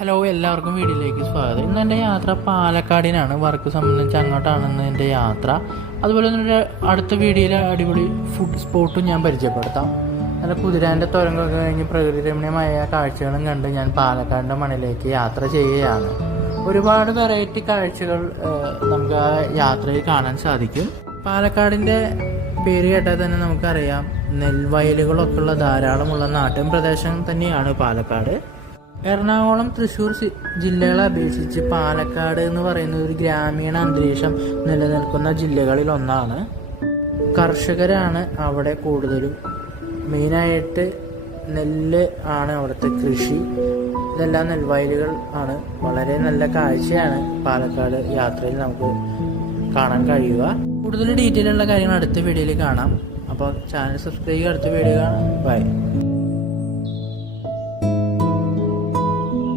Hello, എല്ലാവർക്കും വീഡിയോയിലേക്ക് സ്വാഗതം. ഇന്ന് എൻ്റെ യാത്ര പാലക്കാടിനാണ്. വർക്ക് സംബന്ധിച്ച് അങ്ങോട്ടാണ് ഇന്ന് എൻ്റെ യാത്ര. അതുപോലെ തന്നെ അടുത്ത വീഡിയോയിൽ അടിപൊളി ഫുഡ് സ്പോട്ടും ഞാൻ പരിചയപ്പെടുത്താം. നല്ല കുതിരാൻ്റെ തുരങ്കൊക്കെ കഴിഞ്ഞ് പ്രകൃതി രമണീയമായ കാഴ്ചകളും കണ്ട് ഞാൻ പാലക്കാടിൻ്റെ മണ്ണിലേക്ക് യാത്ര ചെയ്യുകയാണ്. ഒരുപാട് വെറൈറ്റി കാഴ്ചകൾ നമുക്ക് ആ യാത്രയിൽ കാണാൻ സാധിക്കും. പാലക്കാടിൻ്റെ പേര് കേട്ടാൽ തന്നെ നമുക്കറിയാം, നെൽവയലുകളൊക്കെ ഉള്ള ധാരാളമുള്ള നാട്ടിൻ പ്രദേശം തന്നെയാണ് പാലക്കാട്. എറണാകുളം, തൃശ്ശൂർ ജില്ലകളെ അപേക്ഷിച്ച് പാലക്കാട് എന്ന് പറയുന്ന ഒരു ഗ്രാമീണ അന്തരീക്ഷം നിലനിൽക്കുന്ന ജില്ലകളിൽ ഒന്നാണ്. കർഷകരാണ് അവിടെ കൂടുതലും. മെയിനായിട്ട് നെല്ല് ആണ് അവിടുത്തെ കൃഷി. ഇതെല്ലാം നെൽവയലുകൾ ആണ്. വളരെ നല്ല കാഴ്ചയാണ് പാലക്കാട് യാത്രയിൽ നമുക്ക് കാണാൻ കഴിയുക. കൂടുതൽ ഡീറ്റെയിൽ ഉള്ള കാര്യങ്ങൾ അടുത്ത വീഡിയോയിൽ കാണാം. അപ്പോൾ ചാനൽ സബ്സ്ക്രൈബ് ചെയ്യുക. അടുത്ത വീഡിയോ കാണാം. ബൈ.